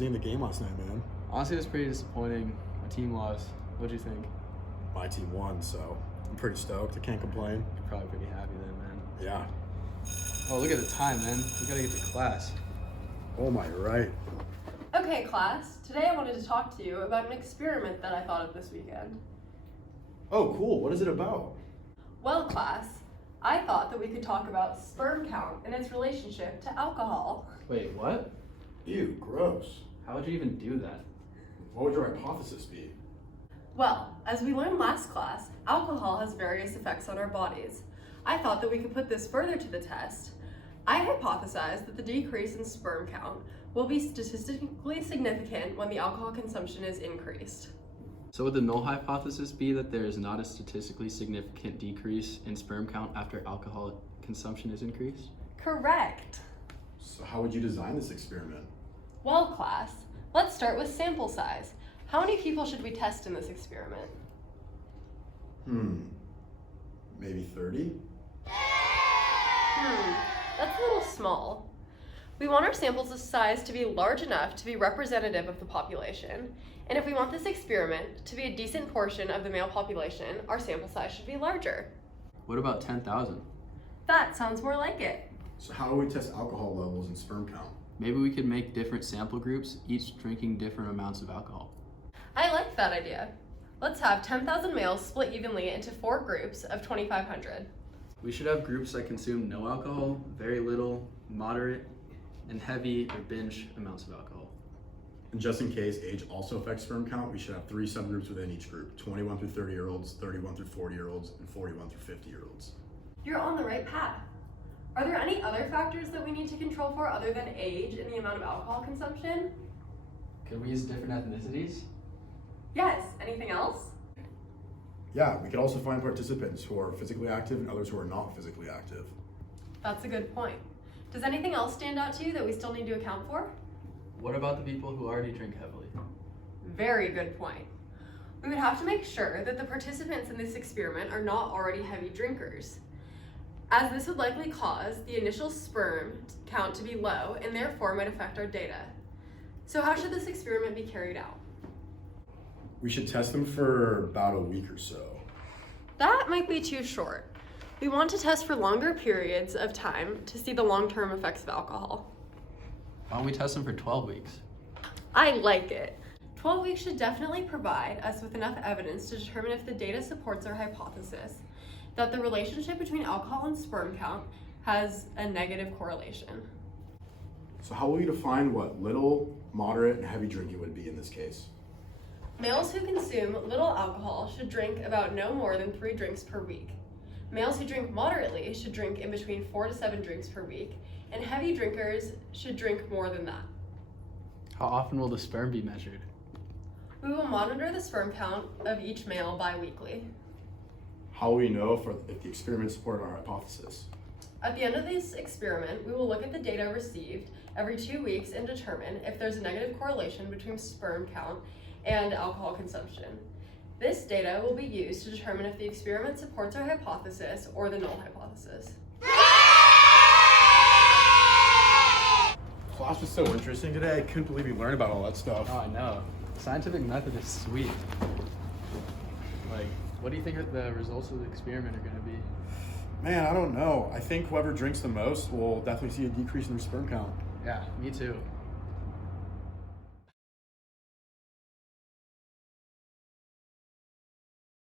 you think of the game last night, man? Honestly, it was pretty disappointing. My team lost. What'd you think? My team won, so I'm pretty stoked. I can't complain. You're probably pretty happy then, man. Yeah. Oh, look at the time, man. We gotta get to class. Oh my, you're right. Okay, class. Today I wanted to talk to you about an experiment that I thought of this weekend. Oh, cool. What is it about? Well, class, I thought that we could talk about sperm count and its relationship to alcohol. Wait, what? Ew, gross. How would you even do that? What would your hypothesis be? Well, as we learned last class, alcohol has various effects on our bodies. I thought that we could put this further to the test. I hypothesized that the decrease in sperm count will be statistically significant when the alcohol consumption is increased. So would the null hypothesis be that there is not a statistically significant decrease in sperm count after alcohol consumption is increased? Correct. So how would you design this experiment? Well, class, let's start with sample size. How many people should we test in this experiment? Maybe 30? That's a little small. We want our sample size to be large enough to be representative of the population. And if we want this experiment to be a decent portion of the male population, our sample size should be larger. What about 10,000? That sounds more like it. So how do we test alcohol levels and sperm count? Maybe we could make different sample groups, each drinking different amounts of alcohol. I like that idea. Let's have 10,000 males split evenly into 4 groups of 2,500. We should have groups that consume no alcohol, very little, moderate, and heavy or binge amounts of alcohol. And just in case age also affects sperm count, we should have 3 subgroups within each group: 21 through 30-year-olds, 31 through 40-year-olds, and 41 through 50-year-olds. You're on the right path. Are there any other factors that we need to control for other than age and the amount of alcohol consumption? Could we use different ethnicities? Yes. Anything else? Yeah, we could also find participants who are physically active and others who are not physically active. That's a good point. Does anything else stand out to you that we still need to account for? What about the people who already drink heavily? Very good point. We would have to make sure that the participants in this experiment are not already heavy drinkers, as this would likely cause the initial sperm count to be low and therefore might affect our data. So how should this experiment be carried out? We should test them for about a week or so. That might be too short. We want to test for longer periods of time to see the long-term effects of alcohol. Why don't we test them for 12 weeks? I like it. 12 weeks should definitely provide us with enough evidence to determine if the data supports our hypothesis that the relationship between alcohol and sperm count has a negative correlation. So how will you define what little, moderate, and heavy drinking would be in this case? Males who consume little alcohol should drink about no more than 3 drinks per week. Males who drink moderately should drink in between 4 to 7 drinks per week, and heavy drinkers should drink more than that. How often will the sperm be measured? We will monitor the sperm count of each male bi-weekly. How will we know if the experiment supported our hypothesis? At the end of this experiment, we will look at the data received every 2 weeks and determine if there's a negative correlation between sperm count and alcohol consumption. This data will be used to determine if the experiment supports our hypothesis or the null hypothesis. Class was so interesting today. I couldn't believe we learned about all that stuff. Oh, I know. The scientific method is sweet. Like, what do you think the results of the experiment are going to be? Man, I don't know. I think whoever drinks the most will definitely see a decrease in their sperm count. Yeah, me too.